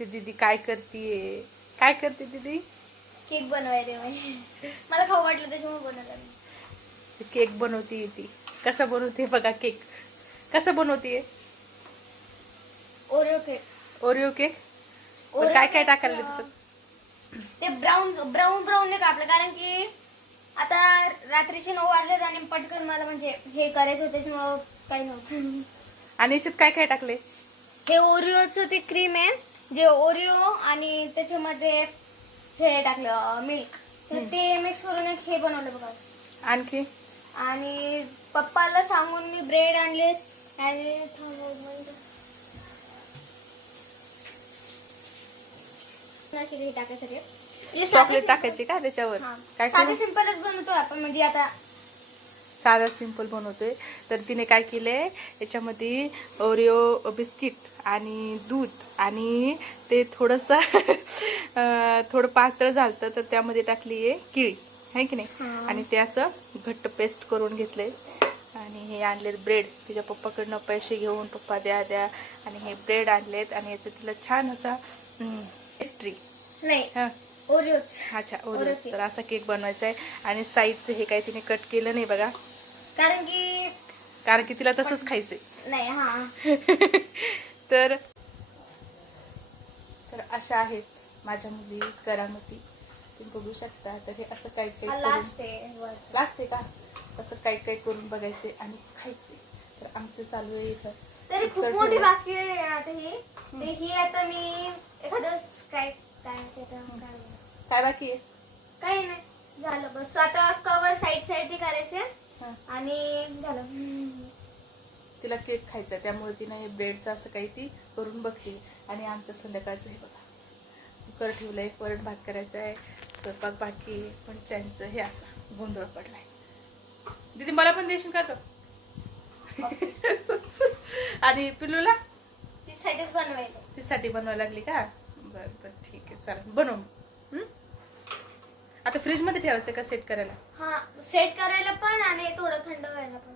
ते दीदी काय करतीये? काय करते दीदी? केक बनवायचे मला खाऊ वाटलं त्याच्यामुळे बनवलं. केक बनवतीये ती. कसा बनवते बघा केक. कसा बनवतीये? Oreo cake. Oreo cake. Oreo काय काय केक टाकायला त्याच्यात? ते ब्राऊन ब्राऊन ब्राऊन नाही कापलं, कारण की आता रात्रीचे 9 वाजलेत आणि पटकन मला म्हणजे हे करायचं होतं, त्याच्यामुळं काही नव्हतं. आणि याच्यात काय काय टाकले? हे ओरिओचं ते क्रीम आहे, जे ओरिओ आणि त्याच्यामध्ये हे टाकलं मिल्क, तर ते मिक्स करून एक हे बनवलं बघा. आणखी? आणि पप्पाला सांगून मी ब्रेड आणले आणि टाकायसाठी चॉकलेट टाकायची का त्याच्यावर? काय साधे सिंपलच बनवतो आपण, म्हणजे आता साधा सिंपल बनवतोय. तर तिने काय केलंय, याच्यामध्ये ओरिओ बिस्किट आणि दूध आणि ते थोडंसं थोडं पातळ झालं तर त्यामध्ये टाकली आहे केळी, आहे की नाही. आणि ते असं घट्ट पेस्ट करून घेतलंय. आणि हे आणलेत ब्रेड. तिच्या पप्पाकडनं पैसे घेऊन पप्पा द्या द्या आणि हे ब्रेड आणलेत. आणि याचं तिला छान असा पेस्ट्री नाही हां ओरिओच. अच्छा ओरिओच. तर असा केक बनवायचा आहे. आणि साईडचं हे काही तिने कट केलं नाही बघा, कारण की तिला तसंच खायचंय. नाही हा तर अशा आहेत माझ्या मुली करामती, तुम्ही बघू शकता. तर हे असं काही काही लास्ट आहे का, असं काही काही करून बघायचे आणि खायचे. तर आमचं चालू आहे इथं. तरी खूप मोठी बाकी आहे आता ही आता मी एखादं काय बाकी आहे? काही नाही, झालं बस. आता कवर साईड साईड करायचे आणि झालं. तिला केक खायचा, त्यामुळे तिनं हे ब्रेडचं असं काही ती करून बघते. आणि आमचं संध्याकाळचं हे बघा, कुकर ठेवलंय, वरण भात करायचं आहे, स्वयंपाक बाकी आहे. पण त्यांचं हे असं गोंधळ पडलाय. दीदी मला पण देशील का? आणि पिल्लूला तिच्यासाठीच बनवायचं. तिसाठी बनवायला लागली का? बरं बरं ठीक आहे, चालेल बनव. आता फ्रीज मध्ये ठेवायचं का सेट करायला? हा सेट करायला पण आणि थोडं थंड व्हायला पण.